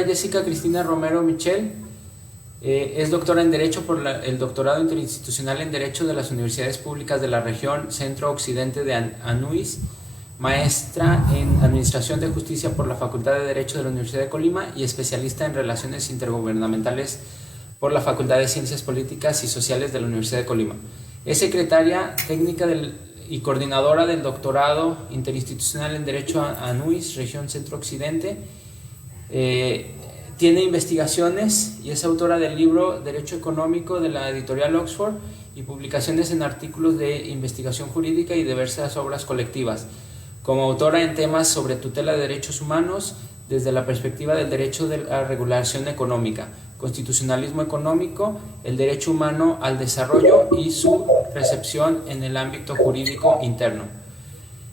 doctora Jessica Cristina Romero Michel es doctora en Derecho por el Doctorado Interinstitucional en Derecho de las Universidades Públicas de la Región Centro-Occidente de Anuis, maestra en Administración de Justicia por la Facultad de Derecho de la Universidad de Colima y especialista en Relaciones Intergubernamentales por la Facultad de Ciencias Políticas y Sociales de la Universidad de Colima. Es secretaria técnica y coordinadora del Doctorado Interinstitucional en Derecho Anuis, Región Centro-Occidente. Tiene investigaciones y es autora del libro Derecho Económico de la editorial Oxford y publicaciones en artículos de investigación jurídica y diversas obras colectivas. Como autora en temas sobre tutela de derechos humanos desde la perspectiva del derecho de la regulación económica, constitucionalismo económico, el derecho humano al desarrollo y su recepción en el ámbito jurídico interno.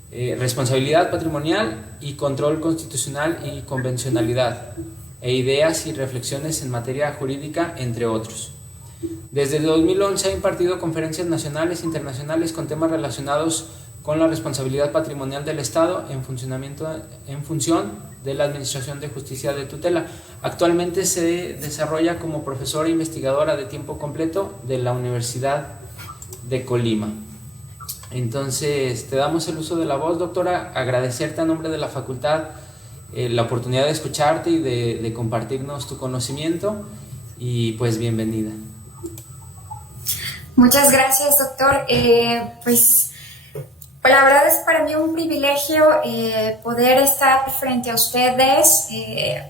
Responsabilidad patrimonial y control constitucional y convencionalidad, e ideas y reflexiones en materia jurídica, entre otros. Desde 2011 ha impartido conferencias nacionales e internacionales con temas relacionados con la responsabilidad patrimonial del Estado en función de la Administración de Justicia de Tutela. Actualmente se desarrolla como profesora e investigadora de tiempo completo de la Universidad de Colima. Entonces, te damos el uso de la voz, doctora, agradecerte a nombre de la facultad la oportunidad de escucharte y de compartirnos tu conocimiento, y pues bienvenida. Muchas gracias, doctor. Pues la verdad es para mí un privilegio poder estar frente a ustedes.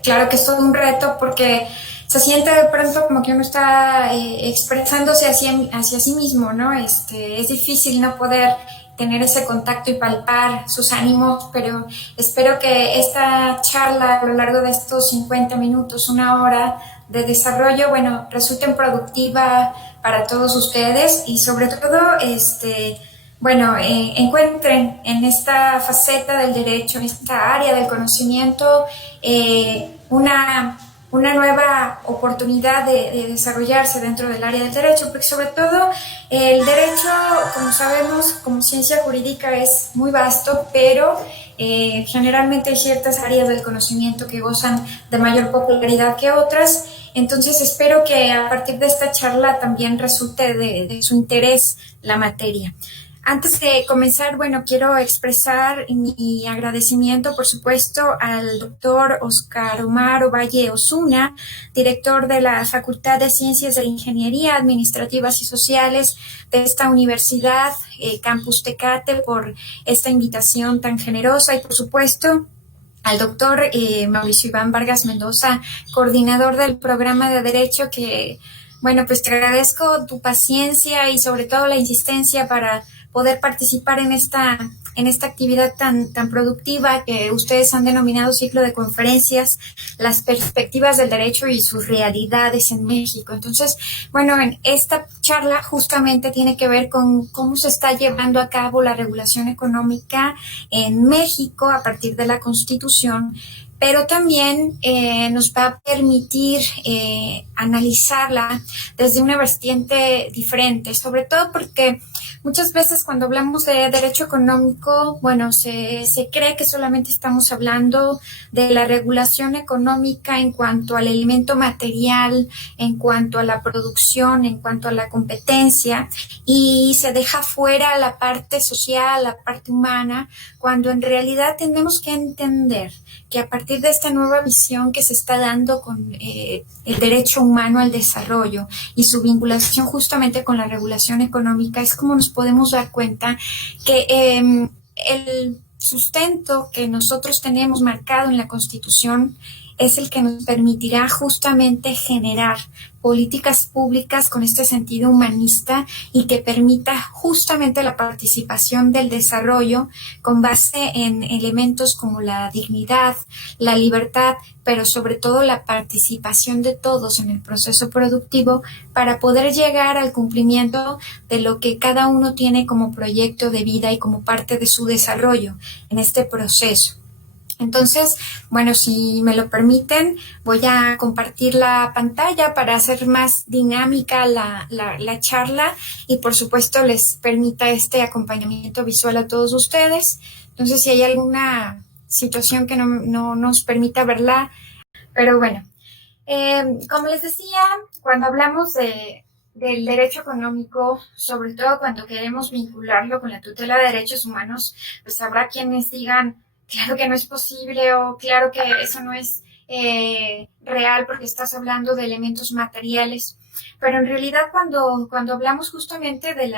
Claro que es todo un reto porque se siente de pronto como que uno está expresándose hacia sí mismo, ¿no? Es difícil no poder tener ese contacto y palpar sus ánimos, pero espero que esta charla a lo largo de estos 50 minutos, una hora de desarrollo, bueno, resulten productiva para todos ustedes y sobre todo, encuentren en esta faceta del derecho, en esta área del conocimiento, una nueva oportunidad de desarrollarse dentro del área del derecho, porque sobre todo el derecho, como sabemos, como ciencia jurídica es muy vasto, pero generalmente hay ciertas áreas del conocimiento que gozan de mayor popularidad que otras. Entonces espero que a partir de esta charla también resulte de su interés la materia. Antes de comenzar, bueno, quiero expresar mi agradecimiento, por supuesto, al doctor Oscar Omar Ovalle Osuna, director de la Facultad de Ciencias de Ingeniería Administrativas y Sociales de esta universidad, Campus Tecate, por esta invitación tan generosa y, por supuesto, al doctor Mauricio Iván Vargas Mendoza, coordinador del programa de Derecho, que, bueno, pues te agradezco tu paciencia y sobre todo la insistencia para poder participar en esta actividad tan productiva que ustedes han denominado ciclo de conferencias, las perspectivas del derecho y sus realidades en México. Entonces, bueno, en esta charla justamente tiene que ver con cómo se está llevando a cabo la regulación económica en México a partir de la Constitución, pero también nos va a permitir analizarla desde una vertiente diferente, sobre todo porque muchas veces cuando hablamos de derecho económico, bueno, se cree que solamente estamos hablando de la regulación económica en cuanto al elemento material, en cuanto a la producción, en cuanto a la competencia, y se deja fuera la parte social, la parte humana, cuando en realidad tenemos que entender que a partir de esta nueva visión que se está dando con el derecho humano al desarrollo y su vinculación justamente con la regulación económica, es como nos podemos dar cuenta que el sustento que nosotros tenemos marcado en la Constitución es el que nos permitirá justamente generar políticas públicas con este sentido humanista y que permita justamente la participación del desarrollo con base en elementos como la dignidad, la libertad, pero sobre todo la participación de todos en el proceso productivo para poder llegar al cumplimiento de lo que cada uno tiene como proyecto de vida y como parte de su desarrollo en este proceso. Entonces, bueno, si me lo permiten, voy a compartir la pantalla para hacer más dinámica la charla y por supuesto les permita este acompañamiento visual a todos ustedes. Entonces, si hay alguna situación que no nos permita verla, pero bueno, Como les decía, cuando hablamos del derecho económico, sobre todo cuando queremos vincularlo con la tutela de derechos humanos, pues habrá quienes digan, claro que no es posible o claro que eso no es real porque estás hablando de elementos materiales. Pero en realidad cuando hablamos justamente del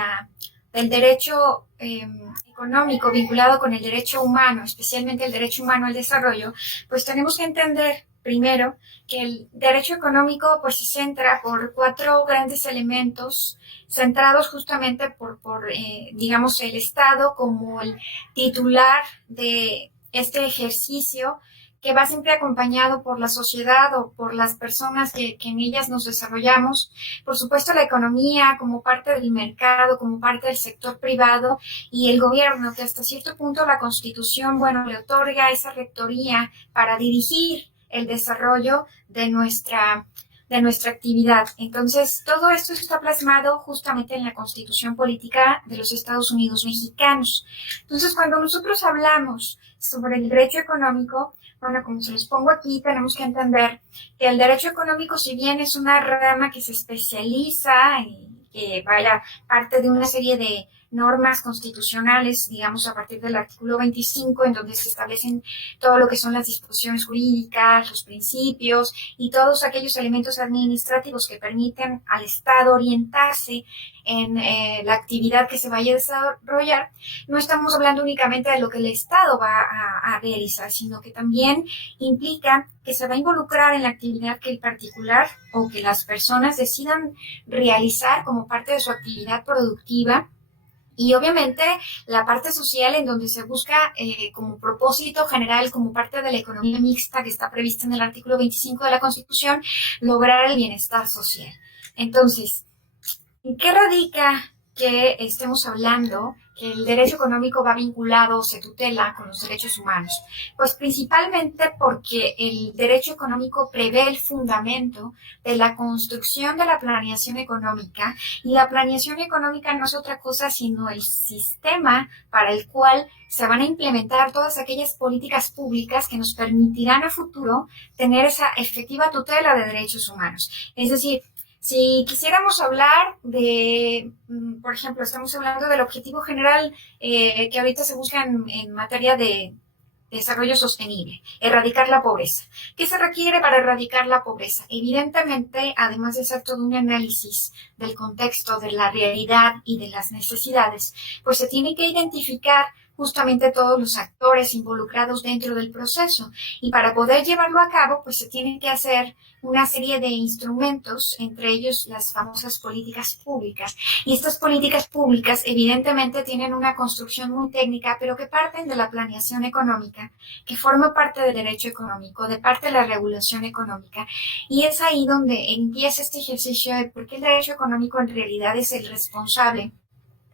derecho económico vinculado con el derecho humano, especialmente el derecho humano al desarrollo, pues tenemos que entender primero que el derecho económico pues se centra por cuatro grandes elementos centrados justamente digamos, el Estado como el titular de este ejercicio que va siempre acompañado por la sociedad o por las personas que en ellas nos desarrollamos. Por supuesto, la economía como parte del mercado, como parte del sector privado y el gobierno, que hasta cierto punto la Constitución, bueno, le otorga esa rectoría para dirigir el desarrollo de nuestra actividad. Entonces, todo esto está plasmado justamente en la Constitución Política de los Estados Unidos Mexicanos. Entonces, cuando nosotros hablamos sobre el derecho económico, bueno, como se los pongo aquí, tenemos que entender que el derecho económico, si bien es una rama que se especializa y que vaya parte de una serie de normas constitucionales, digamos a partir del artículo 25, en donde se establecen todo lo que son las disposiciones jurídicas, los principios y todos aquellos elementos administrativos que permiten al Estado orientarse en la actividad que se vaya a desarrollar. No estamos hablando únicamente de lo que el Estado va a realizar, sino que también implica que se va a involucrar en la actividad que el particular o que las personas decidan realizar como parte de su actividad productiva. Y obviamente la parte social en donde se busca como propósito general, como parte de la economía mixta que está prevista en el artículo 25 de la Constitución, lograr el bienestar social. Entonces, ¿en qué radica que estemos hablando que el derecho económico va vinculado o se tutela con los derechos humanos? Pues principalmente porque el derecho económico prevé el fundamento de la construcción de la planeación económica, y la planeación económica no es otra cosa sino el sistema para el cual se van a implementar todas aquellas políticas públicas que nos permitirán a futuro tener esa efectiva tutela de derechos humanos. Es decir, si quisiéramos hablar por ejemplo, estamos hablando del objetivo general que ahorita se busca en materia de desarrollo sostenible, erradicar la pobreza. ¿Qué se requiere para erradicar la pobreza? Evidentemente, además de hacer todo un análisis del contexto, de la realidad y de las necesidades, pues se tiene que identificar justamente todos los actores involucrados dentro del proceso. Y para poder llevarlo a cabo, pues se tienen que hacer una serie de instrumentos, entre ellos las famosas políticas públicas. Y estas políticas públicas evidentemente tienen una construcción muy técnica, pero que parten de la planeación económica, que forma parte del derecho económico, de parte de la regulación económica. Y es ahí donde empieza este ejercicio de por qué el derecho económico en realidad es el responsable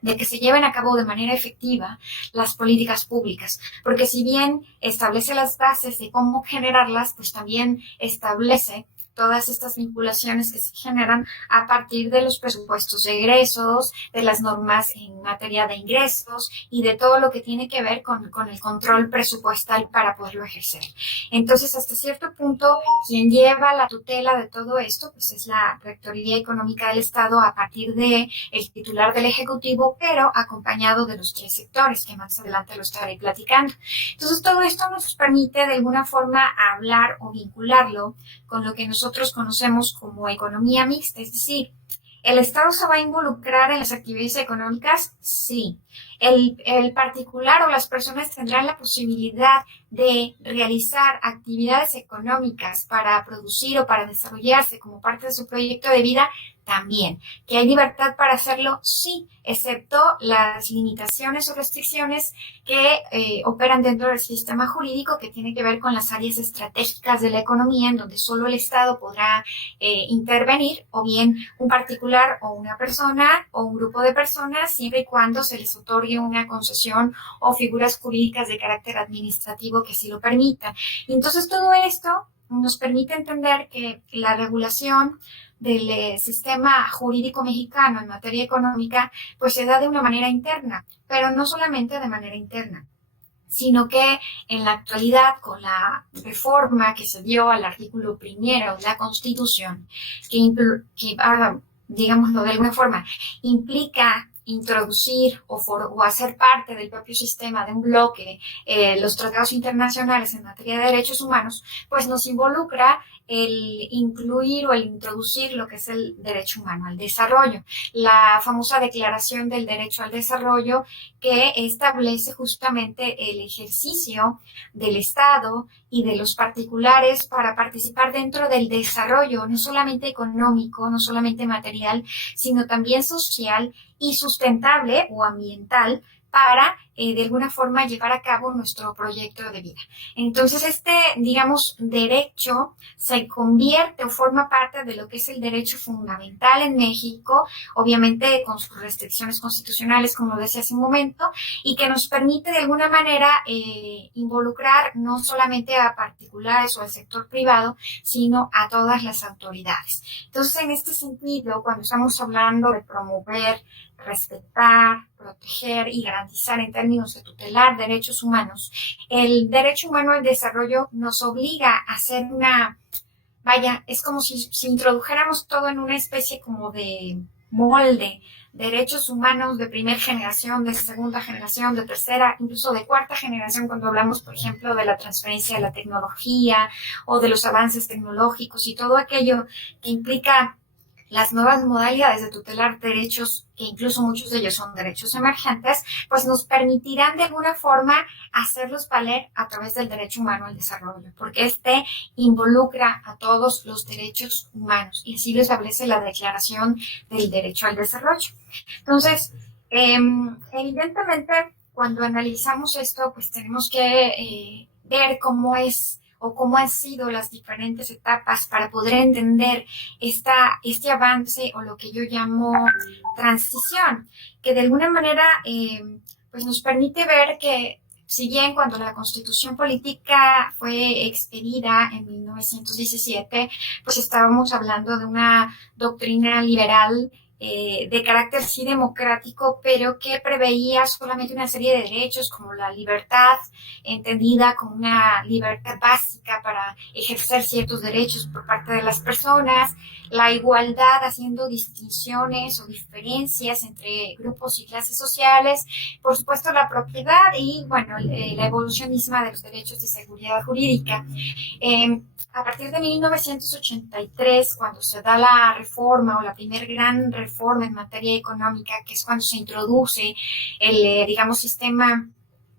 de que se lleven a cabo de manera efectiva las políticas públicas, porque si bien establece las bases de cómo generarlas, pues también establece todas estas vinculaciones que se generan a partir de los presupuestos de egresos, de las normas en materia de ingresos y de todo lo que tiene que ver con el control presupuestal para poderlo ejercer. Entonces, hasta cierto punto, quien lleva la tutela de todo esto, pues es la Rectoría Económica del Estado a partir de el titular del Ejecutivo, pero acompañado de los tres sectores, que más adelante lo estaré platicando. Entonces, todo esto nos permite de alguna forma hablar o vincularlo con lo que nosotros conocemos como economía mixta, es decir, ¿el Estado se va a involucrar en las actividades económicas? Sí. El particular o las personas tendrán la posibilidad de realizar actividades económicas para producir o para desarrollarse como parte de su proyecto de vida también. ¿Que hay libertad para hacerlo? Sí, excepto las limitaciones o restricciones que operan dentro del sistema jurídico, que tiene que ver con las áreas estratégicas de la economía, en donde solo el Estado podrá intervenir, o bien un particular o una persona o un grupo de personas, siempre y cuando se les otorgue una concesión o figuras jurídicas de carácter administrativo que sí lo permitan. Y entonces todo esto nos permite entender que la regulación del sistema jurídico mexicano en materia económica pues se da de una manera interna, pero no solamente de manera interna. sino que en la actualidad, con la reforma que se dio al artículo primero de la Constitución, digámoslo de alguna forma, implica introducir o hacer parte del propio sistema de un bloque los tratados internacionales en materia de derechos humanos, pues nos involucra el incluir o el introducir lo que es el derecho humano al desarrollo, la famosa Declaración del Derecho al Desarrollo, que establece justamente el ejercicio del Estado y de los particulares para participar dentro del desarrollo, no solamente económico, no solamente material, sino también social y sustentable o ambiental para, de alguna forma, llevar a cabo nuestro proyecto de vida. Entonces, digamos, derecho se convierte o forma parte de lo que es el derecho fundamental en México, obviamente con sus restricciones constitucionales, como lo decía hace un momento, y que nos permite de alguna manera involucrar no solamente a particulares o al sector privado, sino a todas las autoridades. Entonces, en este sentido, cuando estamos hablando de promover, respetar, proteger y garantizar en términos de tutelar derechos humanos, el derecho humano al desarrollo nos obliga a hacer es como si introdujéramos todo en una especie como de molde, derechos humanos de primera generación, de segunda generación, de tercera, incluso de cuarta generación, cuando hablamos, por ejemplo, de la transferencia de la tecnología o de los avances tecnológicos y todo aquello que implica las nuevas modalidades de tutelar derechos, que incluso muchos de ellos son derechos emergentes, pues nos permitirán de alguna forma hacerlos valer a través del derecho humano al desarrollo, porque involucra a todos los derechos humanos y así lo establece la Declaración del Derecho al Desarrollo. Entonces, evidentemente, cuando analizamos esto, pues tenemos que ver cómo han sido las diferentes etapas para poder entender este avance o lo que yo llamo transición, que de alguna manera pues nos permite ver que si bien cuando la Constitución Política fue expedida en 1917, pues estábamos hablando de una doctrina liberal de carácter sí democrático, pero que preveía solamente una serie de derechos como la libertad, entendida como una libertad básica para ejercer ciertos derechos por parte de las personas, la igualdad haciendo distinciones o diferencias entre grupos y clases sociales, por supuesto la propiedad y, bueno, la evolución misma de los derechos de seguridad jurídica. A partir de 1983, cuando se da la reforma o la primera gran reforma en materia económica, que es cuando se introduce el, digamos, sistema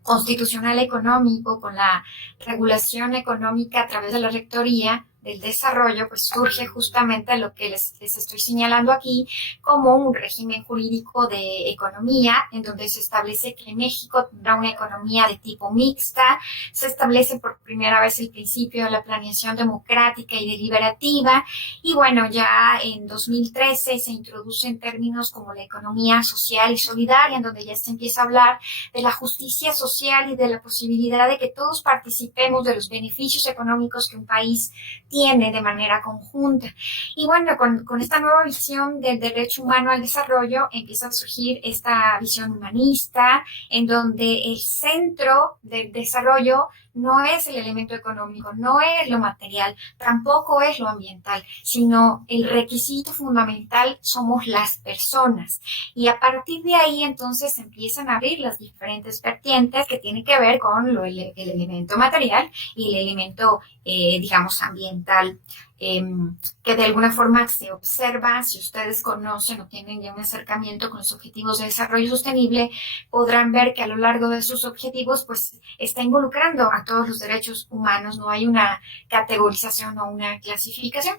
constitucional económico con la regulación económica a través de la Rectoría del Desarrollo, pues surge justamente lo que les estoy señalando aquí como un régimen jurídico de economía, en donde se establece que México tendrá una economía de tipo mixta, se establece por primera vez el principio de la planeación democrática y deliberativa, y bueno, ya en 2013 se introducen términos como la economía social y solidaria, en donde ya se empieza a hablar de la justicia social y de la posibilidad de que todos participemos de los beneficios económicos que un país tiene de manera conjunta. Y bueno, con esta nueva visión del derecho humano al desarrollo empieza a surgir esta visión humanista, en donde el centro del desarrollo no es el elemento económico, no es lo material, tampoco es lo ambiental, sino el requisito fundamental somos las personas. Y a partir de ahí entonces empiezan a abrir las diferentes vertientes que tienen que ver con el elemento material y el elemento, digamos, ambiental. Que de alguna forma se observa, si ustedes conocen o tienen ya un acercamiento con los objetivos de desarrollo sostenible, podrán ver que a lo largo de sus objetivos pues está involucrando a todos los derechos humanos, no hay una categorización o una clasificación.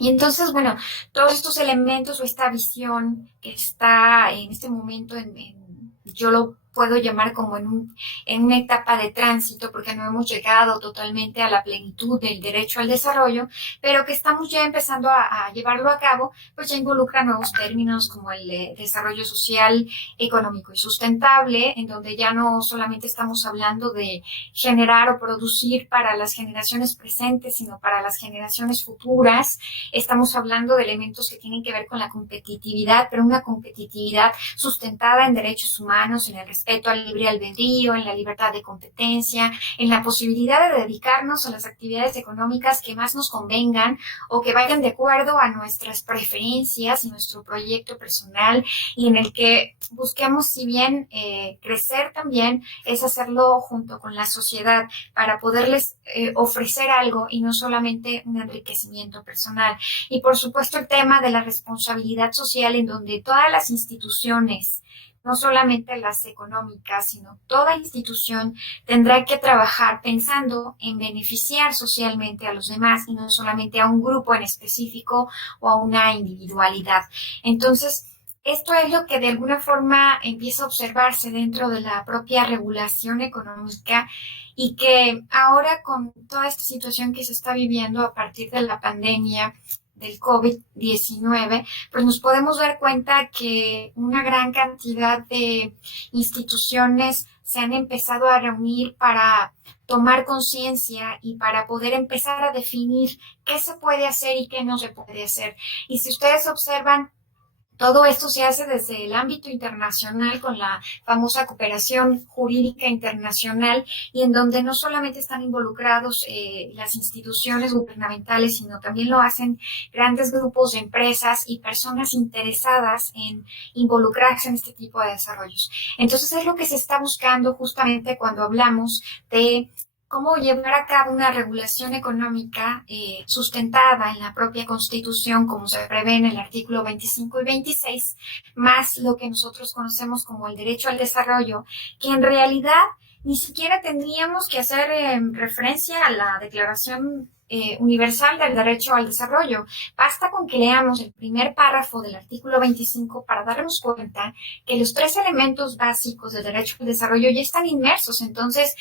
Y entonces, bueno, todos estos elementos o esta visión que está en este momento yo lo puedo llamar como en una etapa de tránsito, porque no hemos llegado totalmente a la plenitud del derecho al desarrollo, pero que estamos ya empezando a llevarlo a cabo, pues ya involucra nuevos términos como el desarrollo social, económico y sustentable, en donde ya no solamente estamos hablando de generar o producir para las generaciones presentes, sino para las generaciones futuras. Estamos hablando de elementos que tienen que ver con la competitividad, pero una competitividad sustentada en derechos humanos, en el respeto respeto al libre albedrío, en la libertad de competencia, en la posibilidad de dedicarnos a las actividades económicas que más nos convengan o que vayan de acuerdo a nuestras preferencias y nuestro proyecto personal, y en el que busquemos, si bien crecer también, es hacerlo junto con la sociedad para poderles ofrecer algo y no solamente un enriquecimiento personal. Y por supuesto el tema de la responsabilidad social, en donde todas las instituciones, no solamente las económicas, sino toda institución tendrá que trabajar pensando en beneficiar socialmente a los demás y no solamente a un grupo en específico o a una individualidad. Entonces, esto es lo que de alguna forma empieza a observarse dentro de la propia regulación económica, y que ahora, con toda esta situación que se está viviendo a partir de la pandemia del COVID-19, pues nos podemos dar cuenta que una gran cantidad de instituciones se han empezado a reunir para tomar conciencia y para poder empezar a definir qué se puede hacer y qué no se puede hacer. Y si ustedes observan, todo esto se hace desde el ámbito internacional, con la famosa cooperación jurídica internacional, y en donde no solamente están involucrados las instituciones gubernamentales, sino también lo hacen grandes grupos de empresas y personas interesadas en involucrarse en este tipo de desarrollos. Entonces es lo que se está buscando justamente cuando hablamos de cómo llevar a cabo una regulación económica sustentada en la propia Constitución, como se prevé en el artículo 25 y 26, más lo que nosotros conocemos como el derecho al desarrollo, que en realidad ni siquiera tendríamos que hacer referencia a la Declaración Universal del Derecho al Desarrollo. Basta con que leamos el primer párrafo del artículo 25 para darnos cuenta que los tres elementos básicos del derecho al desarrollo ya están inmersos. Entonces,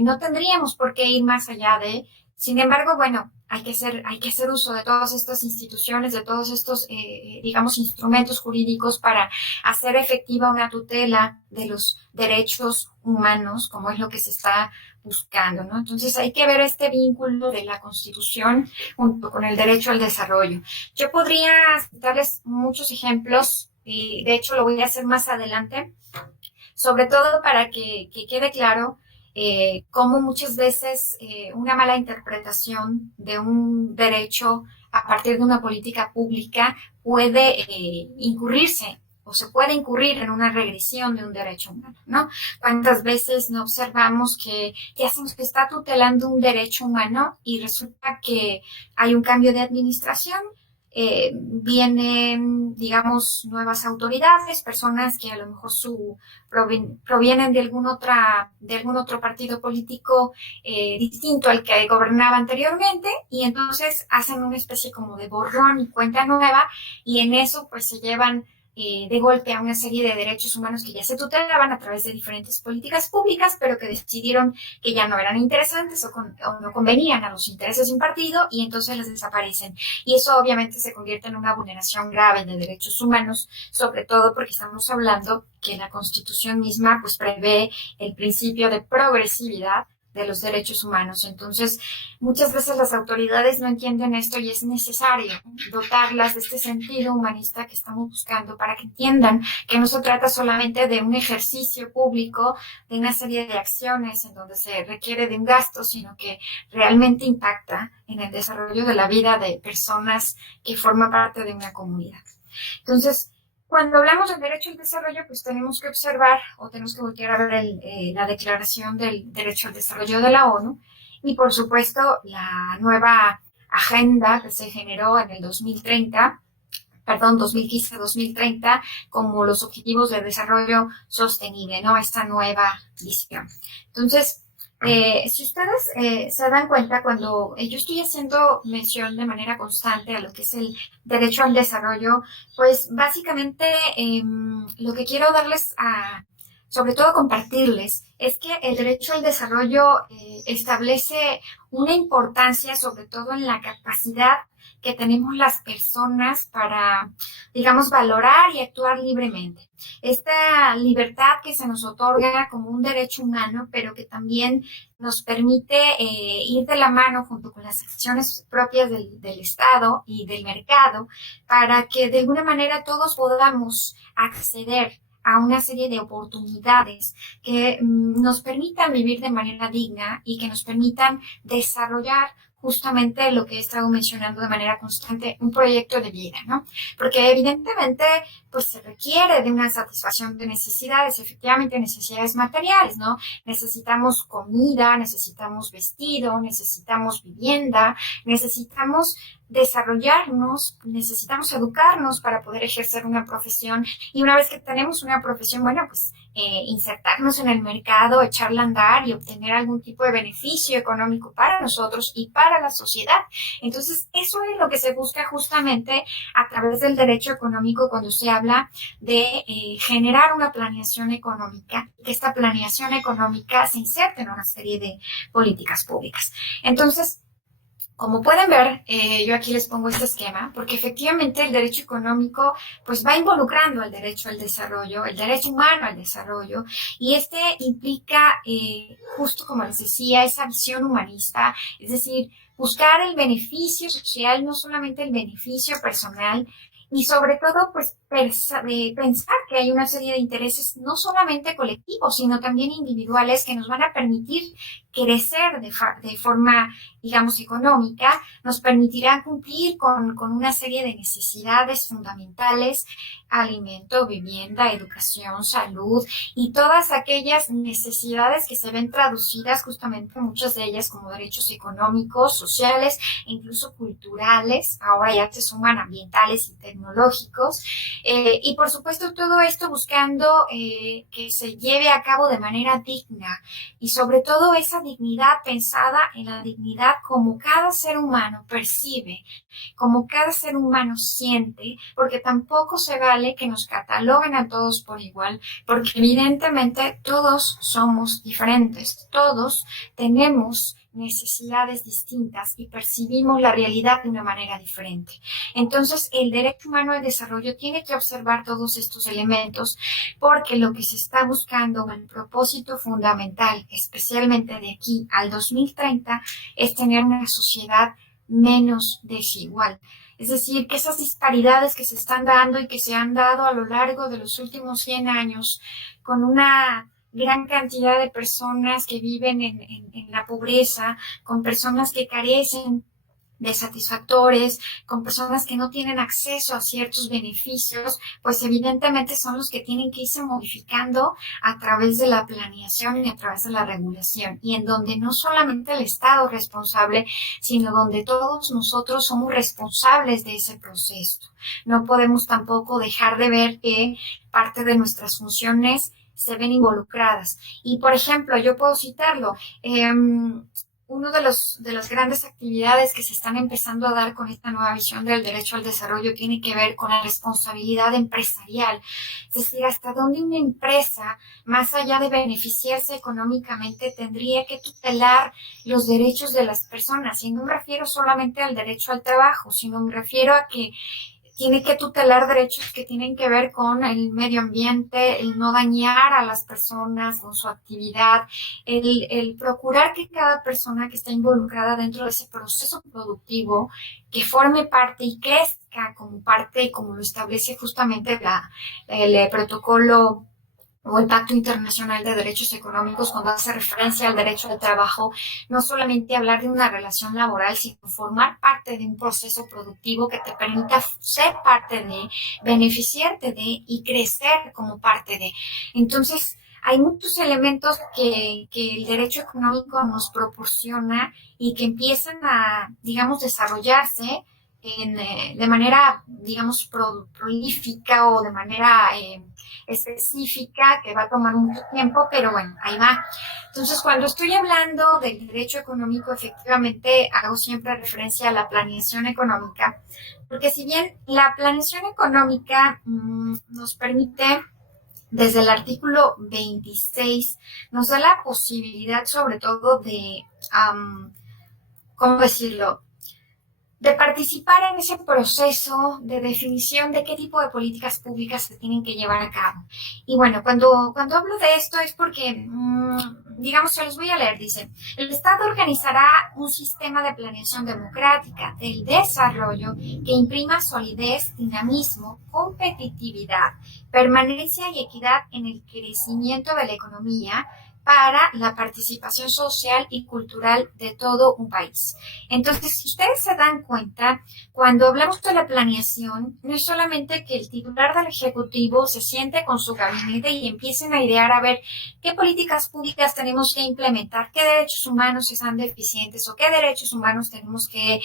no tendríamos por qué ir más allá de. Sin embargo, bueno, hay que hacer uso de todas estas instituciones, de todos estos, digamos, instrumentos jurídicos para hacer efectiva una tutela de los derechos humanos, como es lo que se está buscando, ¿no? Entonces hay que ver este vínculo de la Constitución junto con el derecho al desarrollo. Yo podría darles muchos ejemplos, y de hecho lo voy a hacer más adelante, sobre todo para que quede claro cómo muchas veces una mala interpretación de un derecho a partir de una política pública puede incurrirse, o se puede incurrir en una regresión de un derecho humano, ¿no? ¿Cuántas veces no observamos que ya se nos está tutelando un derecho humano y resulta que hay un cambio de administración? Vienen, digamos, nuevas autoridades, personas que a lo mejor provienen de algún otro partido político distinto al que gobernaba anteriormente, y entonces hacen una especie como de borrón y cuenta nueva, y en eso pues se llevan de golpe a una serie de derechos humanos que ya se tutelaban a través de diferentes políticas públicas, pero que decidieron que ya no eran interesantes o no convenían a los intereses de un partido, y entonces las desaparecen. Y eso obviamente se convierte en una vulneración grave de derechos humanos, sobre todo porque estamos hablando que la Constitución misma pues prevé el principio de progresividad de los derechos humanos. Entonces, muchas veces las autoridades no entienden esto, y es necesario dotarlas de este sentido humanista que estamos buscando, para que entiendan que no se trata solamente de un ejercicio público, de una serie de acciones en donde se requiere de un gasto, sino que realmente impacta en el desarrollo de la vida de personas que forman parte de una comunidad. Entonces, cuando hablamos del derecho al desarrollo, pues tenemos que observar, o tenemos que voltear a ver la Declaración del Derecho al Desarrollo de la ONU, y por supuesto la nueva agenda que se generó en el 2015-2030, como los Objetivos de Desarrollo Sostenible, ¿no? Esta nueva visión. Entonces, si ustedes se dan cuenta, cuando yo estoy haciendo mención de manera constante a lo que es el derecho al desarrollo, pues básicamente lo que quiero darles sobre todo compartirles, es que el derecho al desarrollo establece una importancia, sobre todo en la capacidad que tenemos las personas para, digamos, valorar y actuar libremente. Esta libertad que se nos otorga como un derecho humano, pero que también nos permite ir de la mano junto con las acciones propias del Estado y del mercado, para que de alguna manera todos podamos acceder a una serie de oportunidades que nos permitan vivir de manera digna y que nos permitan desarrollar justamente lo que he estado mencionando de manera constante, un proyecto de vida, ¿no? Porque evidentemente, pues se requiere de una satisfacción de necesidades, efectivamente necesidades materiales, ¿no? Necesitamos comida, necesitamos vestido, necesitamos vivienda, necesitamos desarrollarnos, necesitamos educarnos para poder ejercer una profesión y una vez que tenemos una profesión, bueno, pues insertarnos en el mercado, echarla a andar y obtener algún tipo de beneficio económico para nosotros y para la sociedad. Entonces, eso es lo que se busca justamente a través del derecho económico cuando se habla de generar una planeación económica, que esta planeación económica se inserte en una serie de políticas públicas. Entonces, como pueden ver, yo aquí les pongo este esquema, porque efectivamente el derecho económico pues va involucrando el derecho al desarrollo, el derecho humano al desarrollo, y este implica, justo como les decía, esa visión humanista, es decir, buscar el beneficio social, no solamente el beneficio personal, y sobre todo, pues, pensar que hay una serie de intereses no solamente colectivos, sino también individuales que nos van a permitir crecer de forma, digamos, económica, nos permitirán cumplir con una serie de necesidades fundamentales, alimento, vivienda, educación, salud y todas aquellas necesidades que se ven traducidas justamente muchas de ellas como derechos económicos, sociales e incluso culturales, ahora ya se suman ambientales y tecnológicos, y por supuesto todo esto buscando que se lleve a cabo de manera digna y sobre todo esa dignidad pensada en la dignidad como cada ser humano percibe, como cada ser humano siente, porque tampoco se vale que nos cataloguen a todos por igual, porque evidentemente todos somos diferentes, todos tenemos necesidades distintas y percibimos la realidad de una manera diferente. Entonces, el derecho humano al desarrollo tiene que observar todos estos elementos porque lo que se está buscando, el propósito fundamental, especialmente de aquí al 2030, es tener una sociedad menos desigual. Es decir, que esas disparidades que se están dando y que se han dado a lo largo de los últimos 100 años con una gran cantidad de personas que viven en la pobreza, con personas que carecen de satisfactores, con personas que no tienen acceso a ciertos beneficios, pues evidentemente son los que tienen que irse modificando a través de la planeación y a través de la regulación, y en donde no solamente el Estado es responsable, sino donde todos nosotros somos responsables de ese proceso. No podemos tampoco dejar de ver que parte de nuestras funciones se ven involucradas. Y, por ejemplo, yo puedo citarlo, uno de las grandes actividades que se están empezando a dar con esta nueva visión del derecho al desarrollo tiene que ver con la responsabilidad empresarial. Es decir, hasta dónde una empresa, más allá de beneficiarse económicamente, tendría que tutelar los derechos de las personas. Y no me refiero solamente al derecho al trabajo, sino me refiero a que tiene que tutelar derechos que tienen que ver con el medio ambiente, el no dañar a las personas con su actividad, el procurar que cada persona que está involucrada dentro de ese proceso productivo, que forme parte y crezca como parte, como lo establece justamente el protocolo o el Pacto Internacional de Derechos Económicos, cuando hace referencia al derecho al trabajo, no solamente hablar de una relación laboral, sino formar parte de un proceso productivo que te permita ser parte de, beneficiarte de y crecer como parte de. Entonces, hay muchos elementos que el derecho económico nos proporciona y que empiezan a, digamos, desarrollarse de manera, digamos, prolífica o de manera específica que va a tomar mucho tiempo, pero bueno, ahí va. Entonces, cuando estoy hablando del derecho económico, efectivamente hago siempre referencia a la planeación económica, porque si bien la planeación económica nos permite, desde el artículo 26, nos da la posibilidad sobre todo de, ¿cómo decirlo?, de participar en ese proceso de definición de qué tipo de políticas públicas se tienen que llevar a cabo. Y bueno, cuando hablo de esto es porque, digamos, se los voy a leer, dice, el Estado organizará un sistema de planeación democrática del desarrollo que imprima solidez, dinamismo, competitividad, permanencia y equidad en el crecimiento de la economía para la participación social y cultural de todo un país. Entonces, si ustedes se dan cuenta, cuando hablamos de la planeación, no es solamente que el titular del Ejecutivo se siente con su gabinete y empiecen a idear a ver qué políticas públicas tenemos que implementar, qué derechos humanos están deficientes o qué derechos humanos tenemos que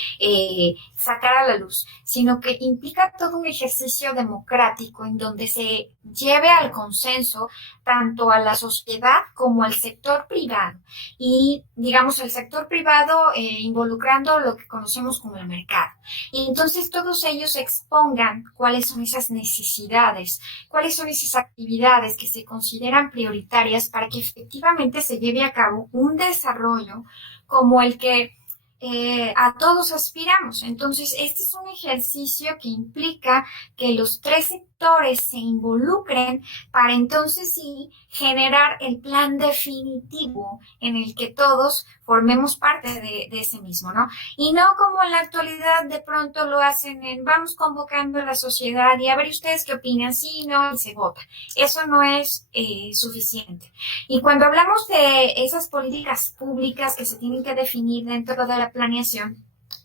sacar a la luz, sino que implica todo un ejercicio democrático en donde se lleve al consenso tanto a la sociedad como al sector privado. Y, digamos, el sector privado involucrando lo que conocemos como el mercado. Y entonces todos ellos expongan cuáles son esas necesidades, cuáles son esas actividades que se consideran prioritarias para que efectivamente se lleve a cabo un desarrollo como el que a todos aspiramos. Entonces, este es un ejercicio que implica que los tres sectores se involucren para entonces sí generar el plan definitivo en el que todos formemos parte de ese mismo, ¿no? Y no como en la actualidad de pronto lo hacen en vamos convocando a la sociedad y a ver ustedes qué opinan, sí, no, y se vota. Eso no es suficiente. Y cuando hablamos de esas políticas públicas que se tienen que definir dentro de la planeación,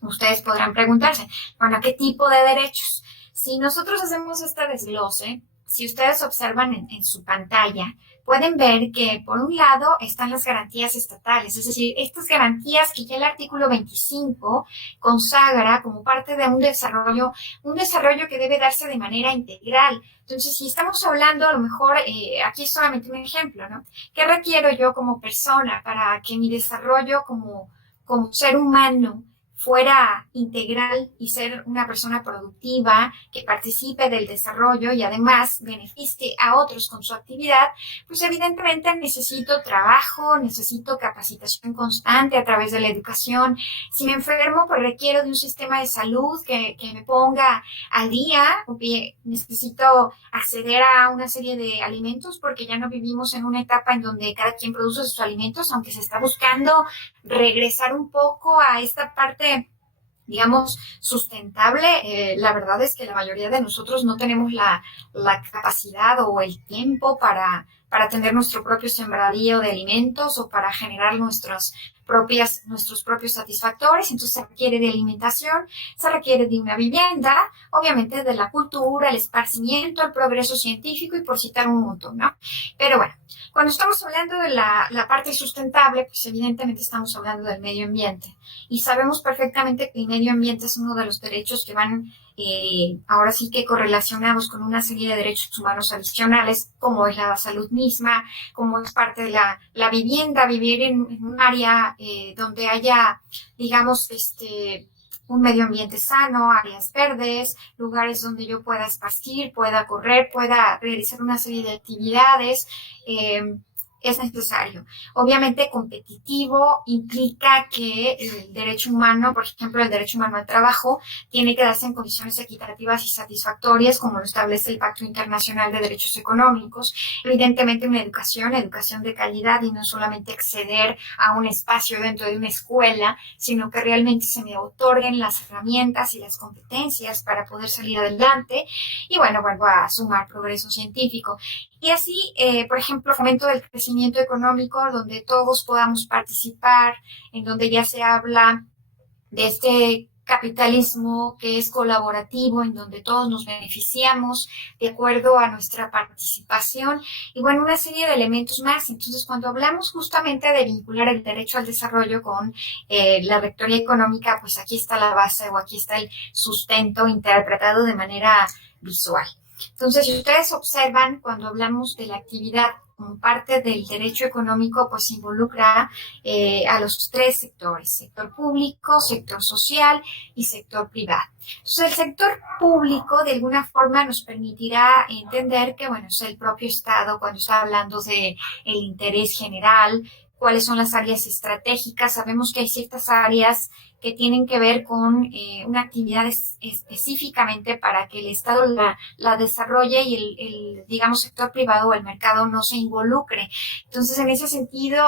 ustedes podrán preguntarse, bueno, ¿qué tipo de derechos? Si nosotros hacemos este desglose, si ustedes observan en su pantalla, pueden ver que por un lado están las garantías estatales, es decir, estas garantías que ya el artículo 25 consagra como parte de un desarrollo que debe darse de manera integral. Entonces, si estamos hablando, a lo mejor, aquí es solamente un ejemplo, ¿no? ¿Qué requiero yo como persona para que mi desarrollo como ser humano fuera integral y ser una persona productiva que participe del desarrollo y además beneficie a otros con su actividad? Pues evidentemente necesito trabajo, necesito capacitación constante a través de la educación. Si me enfermo, pues requiero de un sistema de salud que me ponga al día. Necesito acceder a una serie de alimentos porque ya no vivimos en una etapa en donde cada quien produce sus alimentos, aunque se está buscando regresar un poco a esta parte, digamos, sustentable. La verdad es que la mayoría de nosotros no tenemos la capacidad o el tiempo para tener nuestro propio sembradío de alimentos o para generar nuestros propios satisfactores. Entonces se requiere de alimentación, se requiere de una vivienda, obviamente de la cultura, el esparcimiento, el progreso científico y por citar un montón, ¿no? Pero bueno, cuando estamos hablando de la parte sustentable, pues evidentemente estamos hablando del medio ambiente. Y sabemos perfectamente que el medio ambiente es uno de los derechos que van ahora sí que correlacionados con una serie de derechos humanos adicionales, como es la salud misma, como es parte de la vivienda, vivir en un área donde haya, digamos, un medio ambiente sano, áreas verdes, lugares donde yo pueda esparcir, pueda correr, pueda realizar una serie de actividades. Es necesario. Obviamente competitivo implica que el derecho humano, por ejemplo, el derecho humano al trabajo, tiene que darse en condiciones equitativas y satisfactorias, como lo establece el Pacto Internacional de Derechos Económicos. Evidentemente una educación de calidad y no solamente acceder a un espacio dentro de una escuela, sino que realmente se me otorguen las herramientas y las competencias para poder salir adelante. Y bueno, vuelvo a sumar progreso científico. Y así, por ejemplo, fomento del crecimiento económico, donde todos podamos participar, en donde ya se habla de este capitalismo que es colaborativo, en donde todos nos beneficiamos de acuerdo a nuestra participación y bueno, una serie de elementos más. Entonces, cuando hablamos justamente de vincular el derecho al desarrollo con la rectoría económica, pues aquí está la base o aquí está el sustento interpretado de manera visual. Entonces, si ustedes observan, cuando hablamos de la actividad como parte del derecho económico, pues involucra a los tres sectores: sector público, sector social y sector privado. Entonces, el sector público de alguna forma nos permitirá entender que, bueno, es el propio Estado cuando está hablando de el interés general, cuáles son las áreas estratégicas. Sabemos que hay ciertas áreas que tienen que ver con una actividad específicamente para que el Estado la desarrolle y digamos, sector privado o el mercado no se involucre. Entonces, en ese sentido,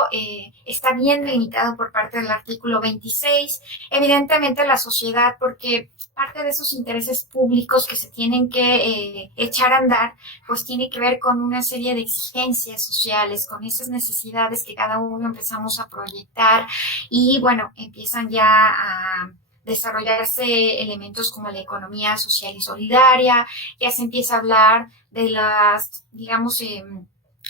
está bien delimitado por parte del artículo 26. Evidentemente, la sociedad, porque parte de esos intereses públicos que se tienen que echar a andar, pues tiene que ver con una serie de exigencias sociales, con esas necesidades que cada uno empezamos a proyectar y bueno, empiezan ya a desarrollarse elementos como la economía social y solidaria, ya se empieza a hablar de las, digamos,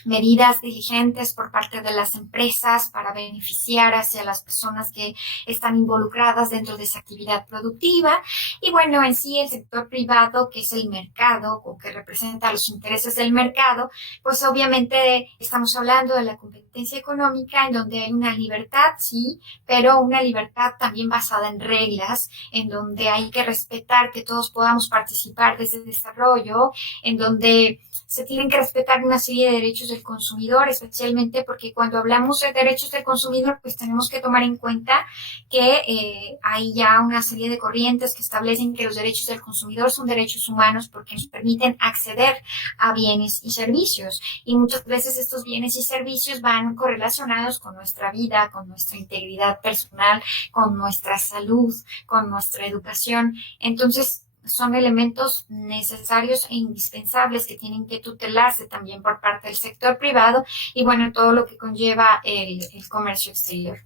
medidas diligentes por parte de las empresas para beneficiar hacia las personas que están involucradas dentro de esa actividad productiva. Y bueno, en sí el sector privado, que es el mercado o que representa los intereses del mercado, pues obviamente estamos hablando de la competencia económica en donde hay una libertad, sí, pero una libertad también basada en reglas, en donde hay que respetar que todos podamos participar de ese desarrollo, en donde se tienen que respetar una serie de derechos del consumidor, especialmente porque cuando hablamos de derechos del consumidor, pues tenemos que tomar en cuenta que hay ya una serie de corrientes que establecen que los derechos del consumidor son derechos humanos porque nos permiten acceder a bienes y servicios. Y muchas veces estos bienes y servicios van correlacionados con nuestra vida, con nuestra integridad personal, con nuestra salud, con nuestra educación. Entonces, son elementos necesarios e indispensables que tienen que tutelarse también por parte del sector privado y bueno, todo lo que conlleva el comercio exterior.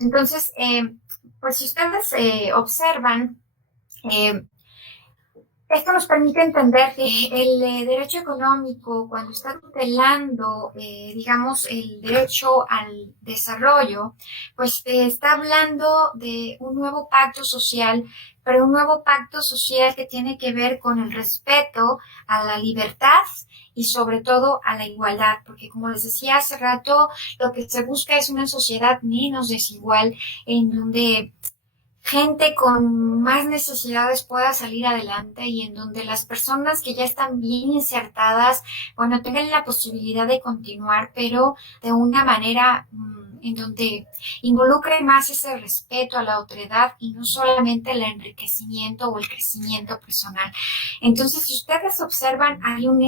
Entonces, pues si ustedes observan, esto nos permite entender que el derecho económico, cuando está tutelando, digamos, el derecho al desarrollo, pues está hablando de un nuevo pacto social, pero un nuevo pacto social que tiene que ver con el respeto a la libertad y sobre todo a la igualdad, porque como les decía hace rato, lo que se busca es una sociedad menos desigual en donde gente con más necesidades pueda salir adelante y en donde las personas que ya están bien insertadas, bueno, tengan la posibilidad de continuar, pero de una manera en donde involucre más ese respeto a la otredad y no solamente el enriquecimiento o el crecimiento personal. Entonces, si ustedes observan, hay un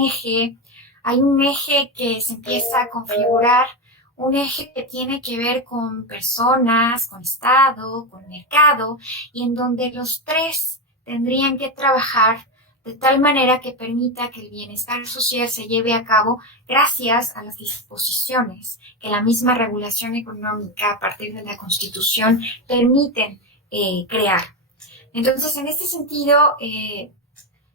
eje que se empieza a configurar, un eje que tiene que ver con personas, con Estado, con mercado, y en donde los tres tendrían que trabajar de tal manera que permita que el bienestar social se lleve a cabo gracias a las disposiciones que la misma regulación económica a partir de la Constitución permiten crear. Entonces, en este sentido,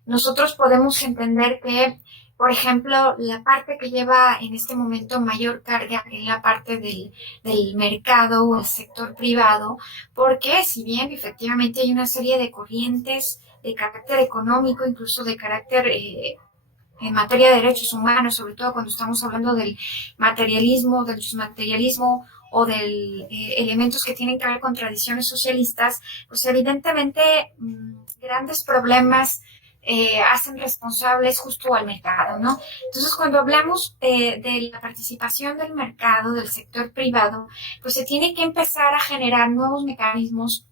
nosotros podemos entender que, por ejemplo, la parte que lleva en este momento mayor carga es la parte del mercado o el sector privado, porque si bien efectivamente hay una serie de corrientes de carácter económico, incluso de carácter en materia de derechos humanos, sobre todo cuando estamos hablando del materialismo o de elementos que tienen que ver con tradiciones socialistas, pues evidentemente grandes problemas hacen responsables justo al mercado, ¿no? Entonces, cuando hablamos de la participación del mercado, del sector privado, pues se tiene que empezar a generar nuevos mecanismos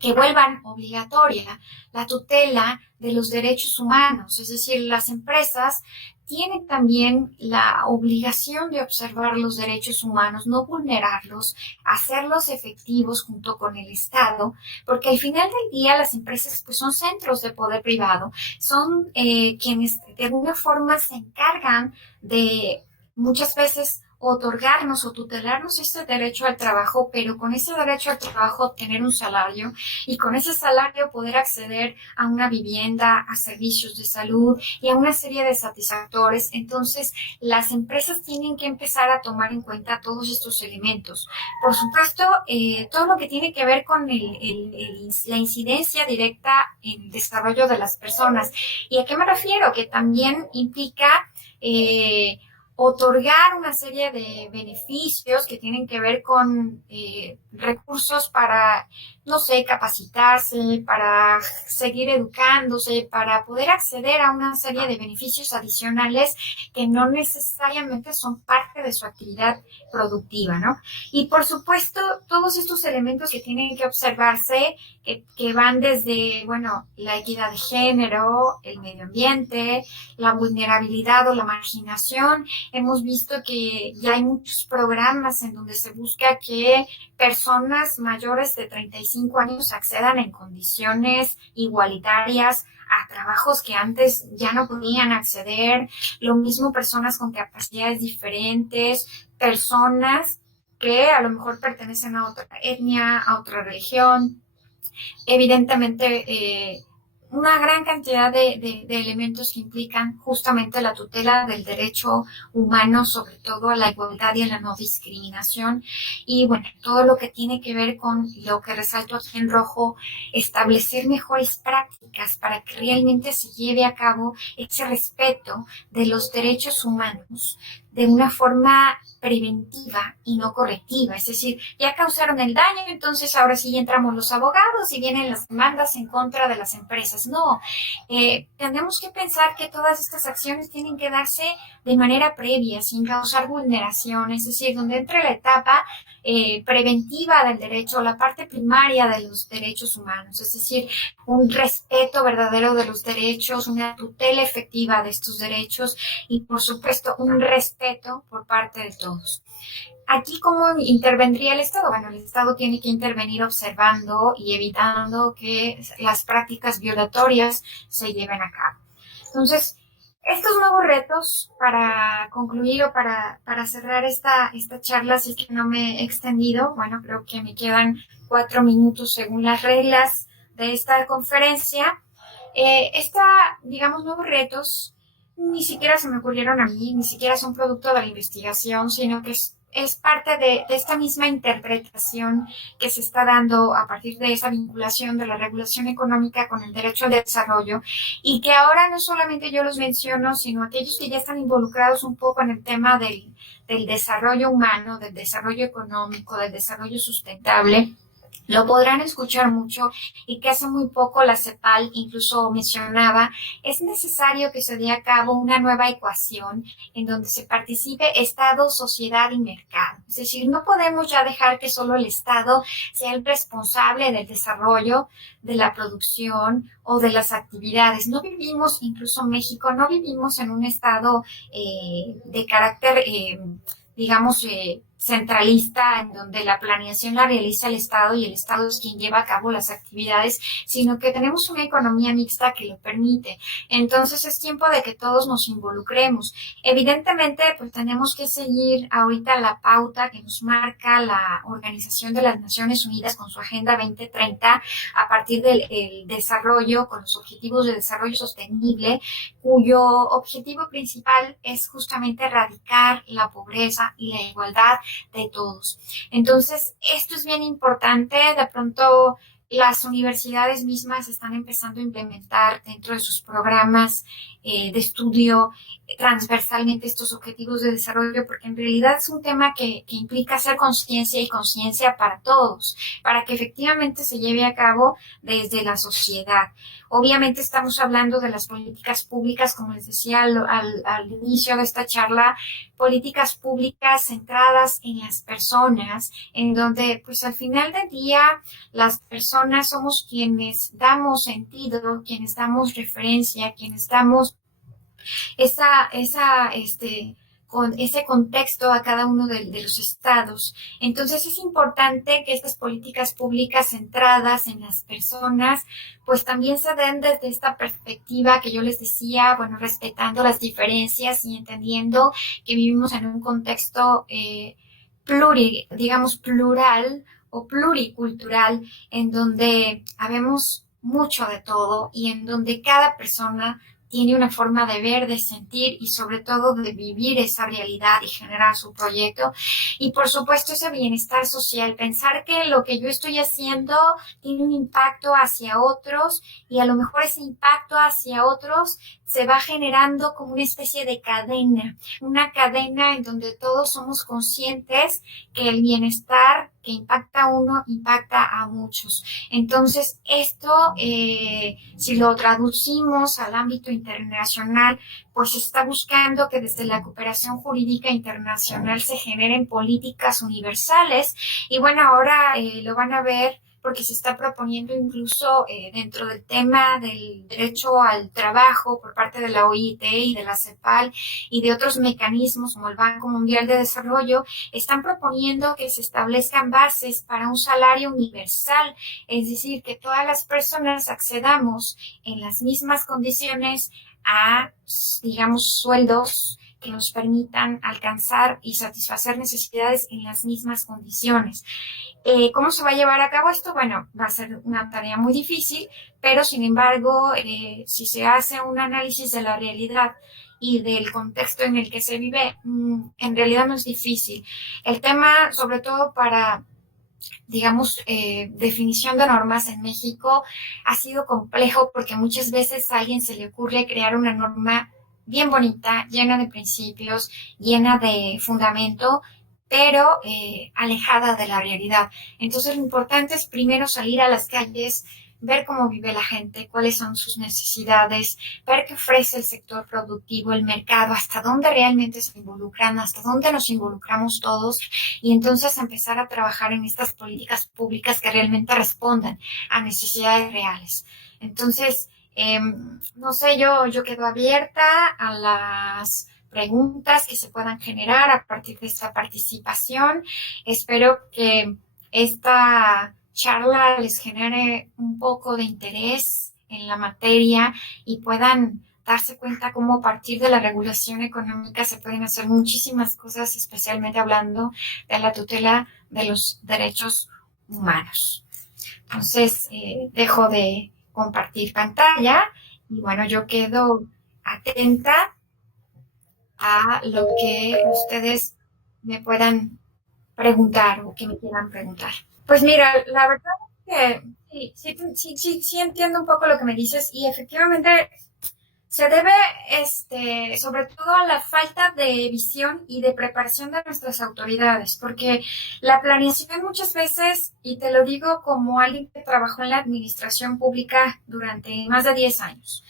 que vuelvan obligatoria la tutela de los derechos humanos, es decir, las empresas tienen también la obligación de observar los derechos humanos, no vulnerarlos, hacerlos efectivos junto con el Estado, porque al final del día las empresas pues, son centros de poder privado, son quienes de alguna forma se encargan de muchas veces otorgarnos o tutelarnos este derecho al trabajo, pero con ese derecho al trabajo obtener un salario y con ese salario poder acceder a una vivienda, a servicios de salud y a una serie de satisfactores. Entonces, las empresas tienen que empezar a tomar en cuenta todos estos elementos. Por supuesto, todo lo que tiene que ver con la incidencia directa en el desarrollo de las personas. ¿Y a qué me refiero? Que también implica otorgar una serie de beneficios que tienen que ver con recursos para, no sé, capacitarse, para seguir educándose, para poder acceder a una serie de beneficios adicionales que no necesariamente son parte de su actividad productiva, ¿no? Y por supuesto, todos estos elementos que tienen que observarse, que van desde, bueno, la equidad de género, el medio ambiente, la vulnerabilidad o la marginación. Hemos visto que ya hay muchos programas en donde se busca que personas mayores de 35 años accedan en condiciones igualitarias a trabajos que antes ya no podían acceder. Lo mismo personas con capacidades diferentes, personas que a lo mejor pertenecen a otra etnia, a otra religión. Evidentemente, una gran cantidad de elementos que implican justamente la tutela del derecho humano, sobre todo a la igualdad y a la no discriminación. Y bueno, todo lo que tiene que ver con lo que resalto aquí en rojo, establecer mejores prácticas para que realmente se lleve a cabo ese respeto de los derechos humanos de una forma preventiva y no correctiva. Es decir, ya causaron el daño, entonces ahora sí entramos los abogados y vienen las demandas en contra de las empresas. No, tenemos que pensar que todas estas acciones tienen que darse de manera previa, sin causar vulneración, es decir, donde entre la etapa preventiva del derecho, la parte primaria de los derechos humanos, es decir, un respeto verdadero de los derechos, una tutela efectiva de estos derechos y, por supuesto, un respeto por parte de todos. Aquí, ¿cómo intervendría el Estado? Bueno, el Estado tiene que intervenir observando y evitando que las prácticas violatorias se lleven a cabo. Entonces, estos nuevos retos, para concluir o para cerrar esta charla, si es que no me he extendido, bueno, creo que me quedan 4 minutos según las reglas de esta conferencia. Digamos, nuevos retos ni siquiera se me ocurrieron a mí, ni siquiera son producto de la investigación, sino que es parte de esta misma interpretación que se está dando a partir de esa vinculación de la regulación económica con el derecho al desarrollo, y que ahora no solamente yo los menciono, sino aquellos que ya están involucrados un poco en el tema del desarrollo humano, del desarrollo económico, del desarrollo sustentable, lo podrán escuchar mucho, y que hace muy poco la CEPAL incluso mencionaba. Es necesario que se dé a cabo una nueva ecuación en donde se participe Estado, sociedad y mercado. Es decir, no podemos ya dejar que solo el Estado sea el responsable del desarrollo, de la producción o de las actividades. No vivimos, incluso México, no vivimos en un Estado de carácter, digamos, centralista, en donde la planeación la realiza el Estado y el Estado es quien lleva a cabo las actividades, sino que tenemos una economía mixta que lo permite. Entonces es tiempo de que todos nos involucremos. Evidentemente, pues tenemos que seguir ahorita la pauta que nos marca la Organización de las Naciones Unidas con su Agenda 2030 a partir del desarrollo, con los Objetivos de Desarrollo Sostenible, cuyo objetivo principal es justamente erradicar la pobreza y la igualdad de todos. Entonces, esto es bien importante. De pronto, las universidades mismas están empezando a implementar dentro de sus programas de estudio transversalmente estos objetivos de desarrollo, porque en realidad es un tema que implica hacer conciencia y conciencia para todos, para que efectivamente se lleve a cabo desde la sociedad. Obviamente estamos hablando de las políticas públicas, como les decía al inicio de esta charla, políticas públicas centradas en las personas, en donde pues al final del día las personas somos quienes damos sentido, quienes damos referencia, quienes damos con ese contexto a cada uno de los estados. Entonces es importante que estas políticas públicas centradas en las personas pues también se den desde esta perspectiva que yo les decía, bueno, respetando las diferencias y entendiendo que vivimos en un contexto plural o pluricultural, en donde habemos mucho de todo y en donde cada persona tiene una forma de ver, de sentir y sobre todo de vivir esa realidad y generar su proyecto. Y por supuesto ese bienestar social, pensar que lo que yo estoy haciendo tiene un impacto hacia otros y a lo mejor ese impacto hacia otros se va generando como una especie de cadena, una cadena en donde todos somos conscientes que el bienestar que impacta a uno impacta a muchos. Entonces, esto, si lo traducimos al ámbito internacional, pues se está buscando que desde la cooperación jurídica internacional se generen políticas universales. Y bueno, ahora lo van a ver porque se está proponiendo incluso dentro del tema del derecho al trabajo por parte de la OIT y de la CEPAL y de otros mecanismos como el Banco Mundial de Desarrollo, están proponiendo que se establezcan bases para un salario universal, es decir, que todas las personas accedamos en las mismas condiciones a, digamos, sueldos que nos permitan alcanzar y satisfacer necesidades en las mismas condiciones. ¿Cómo se va a llevar a cabo esto? Bueno, va a ser una tarea muy difícil, pero sin embargo, si se hace un análisis de la realidad y del contexto en el que se vive, en realidad no es difícil. El tema, sobre todo para, digamos, definición de normas en México, ha sido complejo porque muchas veces a alguien se le ocurre crear una norma bien bonita, llena de principios, llena de fundamento, pero alejada de la realidad. Entonces lo importante es primero salir a las calles, ver cómo vive la gente, cuáles son sus necesidades, ver qué ofrece el sector productivo, el mercado, hasta dónde realmente se involucran, hasta dónde nos involucramos todos, y entonces empezar a trabajar en estas políticas públicas que realmente respondan a necesidades reales. Entonces, no sé, yo quedo abierta a las preguntas que se puedan generar a partir de esta participación. Espero que esta charla les genere un poco de interés en la materia y puedan darse cuenta cómo a partir de la regulación económica se pueden hacer muchísimas cosas, especialmente hablando de la tutela de los derechos humanos. Entonces, dejo de compartir pantalla y bueno, yo quedo atenta a lo que ustedes me puedan preguntar o que me quieran preguntar. Pues mira, la verdad es que sí entiendo un poco lo que me dices y efectivamente se debe, sobre todo a la falta de visión y de preparación de nuestras autoridades, porque la planeación muchas veces, y te lo digo como alguien que trabajó en la administración pública durante más de 10 años,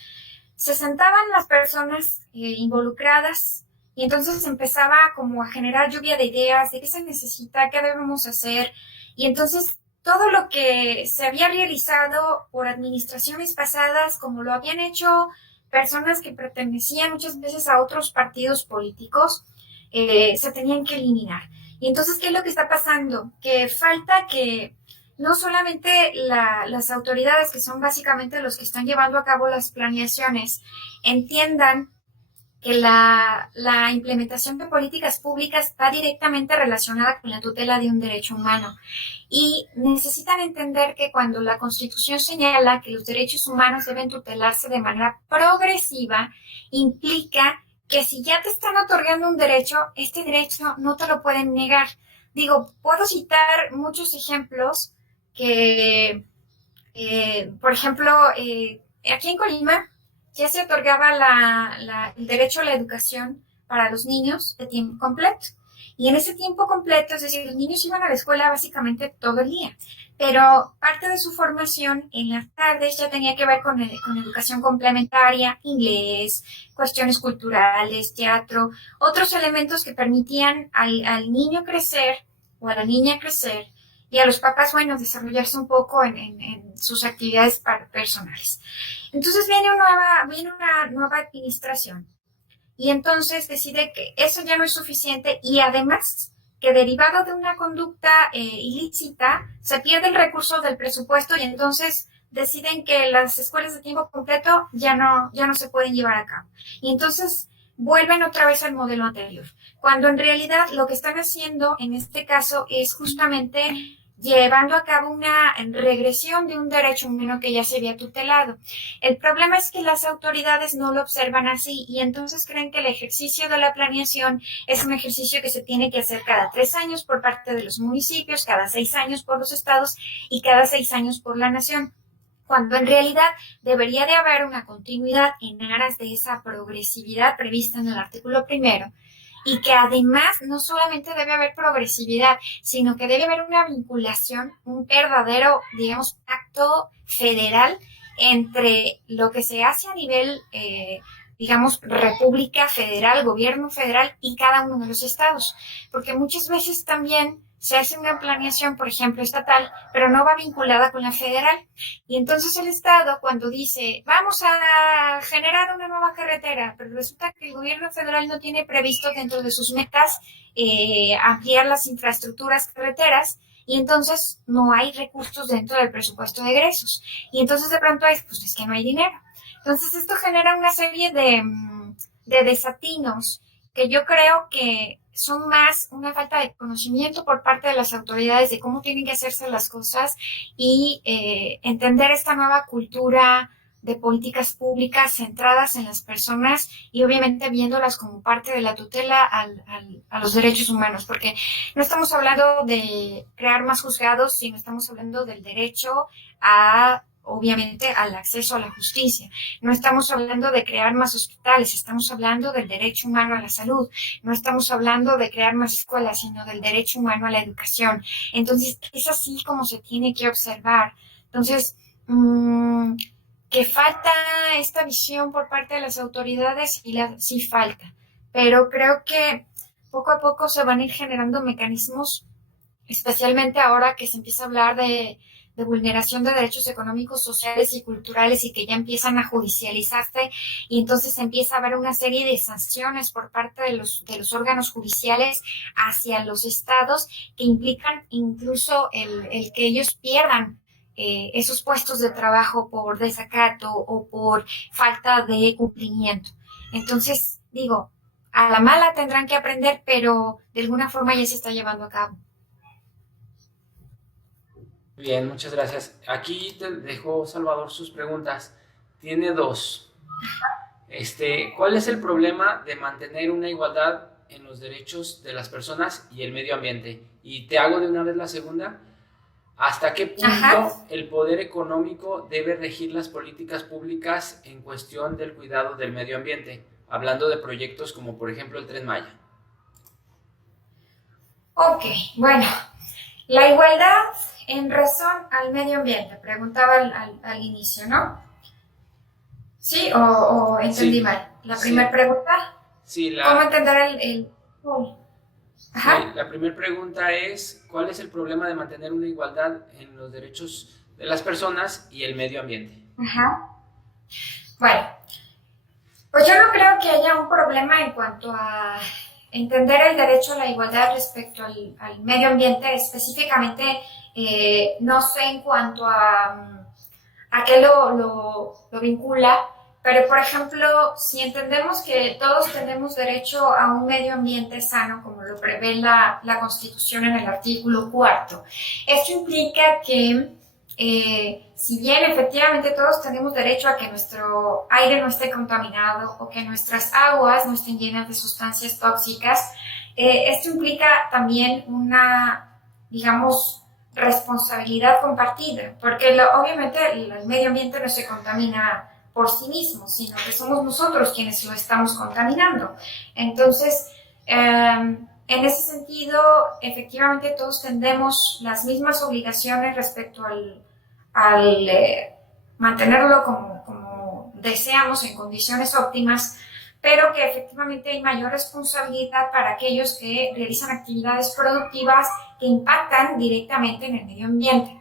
se sentaban las personas involucradas y entonces empezaba como a generar lluvia de ideas de qué se necesita, qué debemos hacer. Y entonces todo lo que se había realizado por administraciones pasadas, como lo habían hecho personas que pertenecían muchas veces a otros partidos políticos, se tenían que eliminar. Y entonces, ¿qué es lo que está pasando? Que falta que no solamente las autoridades, que son básicamente los que están llevando a cabo las planeaciones, entiendan que la implementación de políticas públicas va directamente relacionada con la tutela de un derecho humano. Y necesitan entender que cuando la Constitución señala que los derechos humanos deben tutelarse de manera progresiva, implica que si ya te están otorgando un derecho, este derecho no te lo pueden negar. Digo, puedo citar muchos ejemplos que, por ejemplo, aquí en Colima ya se otorgaba el derecho a la educación para los niños de tiempo completo. Y en ese tiempo completo, es decir, los niños iban a la escuela básicamente todo el día, pero parte de su formación en las tardes ya tenía que ver con educación complementaria, inglés, cuestiones culturales, teatro, otros elementos que permitían al niño crecer o a la niña crecer y a los papás, bueno, desarrollarse un poco en sus actividades personales. Entonces viene una nueva administración y entonces decide que eso ya no es suficiente y además que derivado de una conducta ilícita se pierde el recurso del presupuesto y entonces deciden que las escuelas de tiempo completo ya no se pueden llevar a cabo. Y entonces vuelven otra vez al modelo anterior, cuando en realidad lo que están haciendo en este caso es justamente llevando a cabo una regresión de un derecho humano que ya se había tutelado. El problema es que las autoridades no lo observan así y entonces creen que el ejercicio de la planeación es un ejercicio que se tiene que hacer cada 3 años por parte de los municipios, cada 6 años por los estados y cada 6 años por la nación. cuando en realidad debería de haber una continuidad en aras de esa progresividad prevista en el artículo primero, y que además no solamente debe haber progresividad, sino que debe haber una vinculación, un verdadero, digamos, pacto federal entre lo que se hace a nivel, digamos, república federal, gobierno federal y cada uno de los estados, porque muchas veces también se hace una planeación, por ejemplo, estatal, pero no va vinculada con la federal. Y entonces el Estado, cuando dice, vamos a generar una nueva carretera, pero resulta que el gobierno federal no tiene previsto dentro de sus metas ampliar las infraestructuras carreteras, y entonces no hay recursos dentro del presupuesto de egresos. Y entonces de pronto es que no hay dinero. Entonces esto genera una serie de desatinos que yo creo que son más una falta de conocimiento por parte de las autoridades de cómo tienen que hacerse las cosas y entender esta nueva cultura de políticas públicas centradas en las personas y obviamente viéndolas como parte de la tutela a los derechos humanos, porque no estamos hablando de crear más juzgados, sino estamos hablando del derecho a obviamente al acceso a la justicia. No estamos hablando de crear más hospitales, estamos hablando del derecho humano a la salud. No estamos hablando de crear más escuelas, sino del derecho humano a la educación. Entonces, es así como se tiene que observar. Entonces, que falta esta visión por parte de las autoridades, sí falta. Pero creo que poco a poco se van a ir generando mecanismos, especialmente ahora que se empieza a hablar de vulneración de derechos económicos, sociales y culturales y que ya empiezan a judicializarse y entonces empieza a haber una serie de sanciones por parte de los órganos judiciales hacia los estados que implican incluso el que ellos pierdan esos puestos de trabajo por desacato o por falta de cumplimiento. Entonces, digo, a la mala tendrán que aprender, pero de alguna forma ya se está llevando a cabo. Bien, muchas gracias. Aquí te dejó Salvador sus preguntas. Tiene dos. ¿Cuál es el problema de mantener una igualdad en los derechos de las personas y el medio ambiente? Y te hago de una vez la segunda. ¿Hasta qué punto el poder económico debe regir las políticas públicas en cuestión del cuidado del medio ambiente? Hablando de proyectos como por ejemplo el Tren Maya. Ok, bueno, la igualdad en razón al medio ambiente, preguntaba al inicio, ¿no? ¿Sí? ¿O entendí mal? La primera pregunta. Sí, ¿Cómo entender Ajá. Sí, la primera pregunta es, ¿cuál es el problema de mantener una igualdad en los derechos de las personas y el medio ambiente? Ajá. Bueno, pues yo no creo que haya un problema en cuanto a entender el derecho a la igualdad respecto al medio ambiente, específicamente, no sé en cuanto a qué lo vincula, pero por ejemplo, si entendemos que todos tenemos derecho a un medio ambiente sano, como lo prevé la Constitución en el artículo 4, esto implica que si bien efectivamente todos tenemos derecho a que nuestro aire no esté contaminado o que nuestras aguas no estén llenas de sustancias tóxicas, esto implica también una, digamos, responsabilidad compartida, porque obviamente el medio ambiente no se contamina por sí mismo, sino que somos nosotros quienes lo estamos contaminando. Entonces, en ese sentido, efectivamente todos tendremos las mismas obligaciones respecto al mantenerlo como deseamos en condiciones óptimas, pero que efectivamente hay mayor responsabilidad para aquellos que realizan actividades productivas que impactan directamente en el medio ambiente.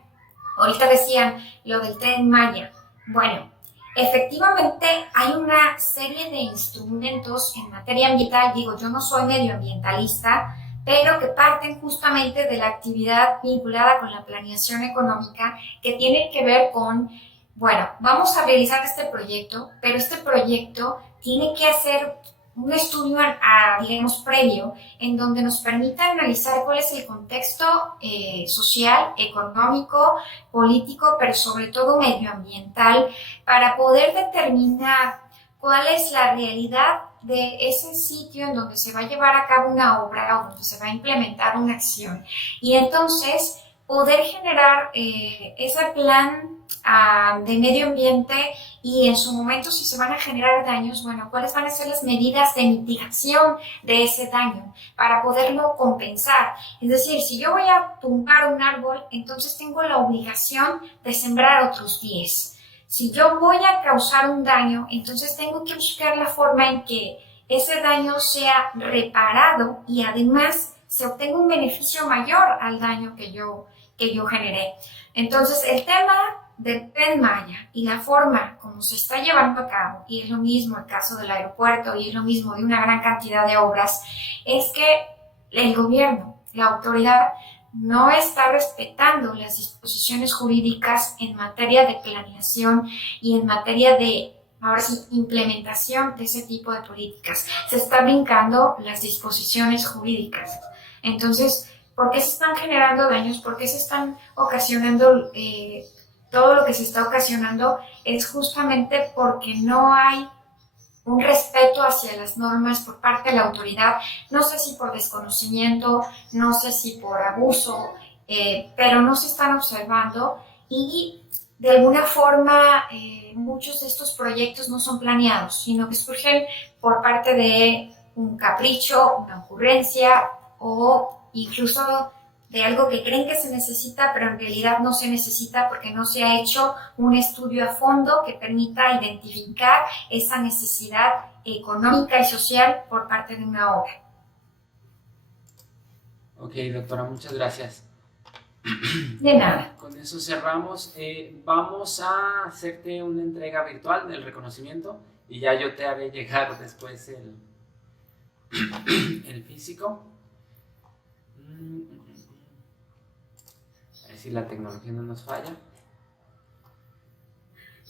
Ahorita decían lo del Tren Maya. Bueno, efectivamente hay una serie de instrumentos en materia ambiental, digo, yo no soy medioambientalista, pero que parten justamente de la actividad vinculada con la planeación económica, que tiene que ver con, bueno, vamos a realizar este proyecto, pero este proyecto tiene que hacer un estudio, digamos, previo, en donde nos permita analizar cuál es el contexto social, económico, político, pero sobre todo medioambiental, para poder determinar cuál es la realidad de ese sitio en donde se va a llevar a cabo una obra o donde se va a implementar una acción. Y entonces poder generar ese plan de medio ambiente y en su momento si se van a generar daños, bueno, cuáles van a ser las medidas de mitigación de ese daño para poderlo compensar. Es decir, si yo voy a tumbar un árbol, entonces tengo la obligación de sembrar otros 10. Si yo voy a causar un daño, entonces tengo que buscar la forma en que ese daño sea reparado y además se obtenga un beneficio mayor al daño que yo generé. Entonces, el tema del Tren Maya y la forma como se está llevando a cabo, y es lo mismo el caso del aeropuerto y es lo mismo de una gran cantidad de obras, es que el gobierno, la autoridad, no está respetando las disposiciones jurídicas en materia de planeación y en materia de, ahora sí, implementación de ese tipo de políticas. Se está brincando las disposiciones jurídicas. Entonces, ¿por qué se están generando daños? ¿Por qué se están ocasionando todo lo que se está ocasionando? Es justamente porque no hay un respeto hacia las normas por parte de la autoridad, no sé si por desconocimiento, no sé si por abuso, pero no se están observando y de alguna forma muchos de estos proyectos no son planeados, sino que surgen por parte de un capricho, una ocurrencia o incluso de algo que creen que se necesita, pero en realidad no se necesita porque no se ha hecho un estudio a fondo que permita identificar esa necesidad económica y social por parte de una obra. Ok, doctora, muchas gracias. De nada. Con eso cerramos. Vamos a hacerte una entrega virtual del reconocimiento y ya yo te haré llegar después el físico. A ver si la tecnología no nos falla.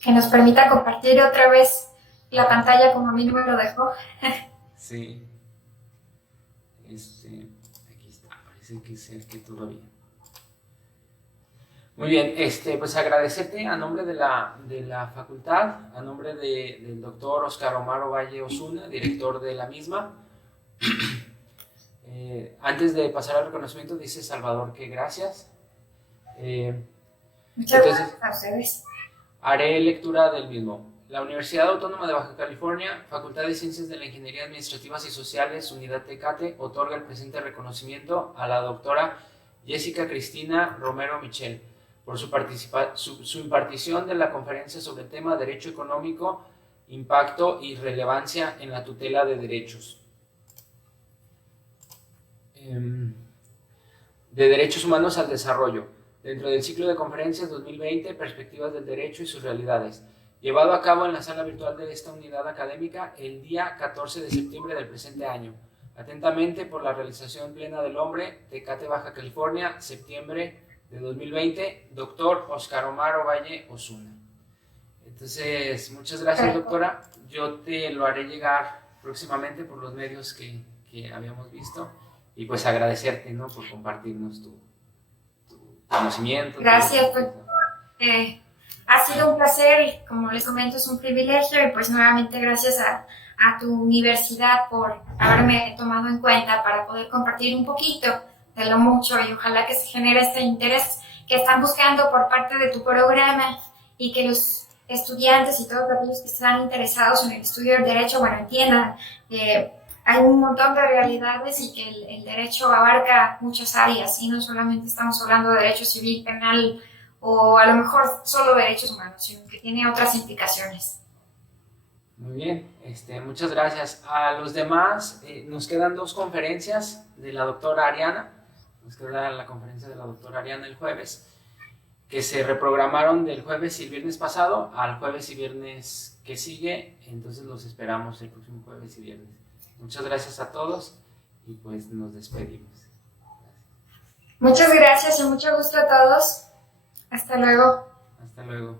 Que nos permita compartir otra vez la pantalla como a mí no me lo dejó. Sí. Aquí está, parece que cerca todavía. Muy bien, pues agradecerte a nombre de la facultad, a nombre del doctor Óscar Omar Ovalle Osuna, director de la misma. Antes de pasar al reconocimiento, dice Salvador que gracias. Muchas gracias a ustedes. Haré lectura del mismo. La Universidad Autónoma de Baja California, Facultad de Ciencias de la Ingeniería Administrativas y Sociales, Unidad Tecate, otorga el presente reconocimiento a la doctora Jessica Cristina Romero Michel por su impartición de la conferencia sobre el tema Derecho Económico, Impacto y Relevancia en la Tutela de Derechos. De Derechos Humanos al Desarrollo, dentro del ciclo de conferencias 2020, Perspectivas del Derecho y sus Realidades, llevado a cabo en la sala virtual de esta unidad académica el día 14 de septiembre del presente año. Atentamente por la realización plena del hombre, Tecate, Baja California, septiembre de 2020, doctor Óscar Omar Ovalle Osuna. Entonces, muchas gracias, doctora. Yo te lo haré llegar próximamente por los medios que habíamos visto y pues agradecerte, ¿no?, por compartirnos tu conocimiento. Gracias, pues, ha sido un placer, como les comento, es un privilegio y pues nuevamente gracias a tu universidad por haberme tomado en cuenta para poder compartir un poquito de lo mucho y ojalá que se genere este interés que están buscando por parte de tu programa y que los estudiantes y todos aquellos que están interesados en el estudio del derecho, bueno, entiendan que hay un montón de realidades y que el derecho abarca muchas áreas y no solamente estamos hablando de derecho civil, penal o a lo mejor solo derechos humanos, sino que tiene otras implicaciones. Muy bien, muchas gracias. A los demás nos quedan 2 conferencias de la doctora Ariana. Nos queda la conferencia de la doctora Ariana el jueves, que se reprogramaron del jueves y el viernes pasado al jueves y viernes que sigue, entonces los esperamos el próximo jueves y viernes. Muchas gracias a todos y pues nos despedimos. Gracias. Muchas gracias y mucho gusto a todos. Hasta luego. Hasta luego.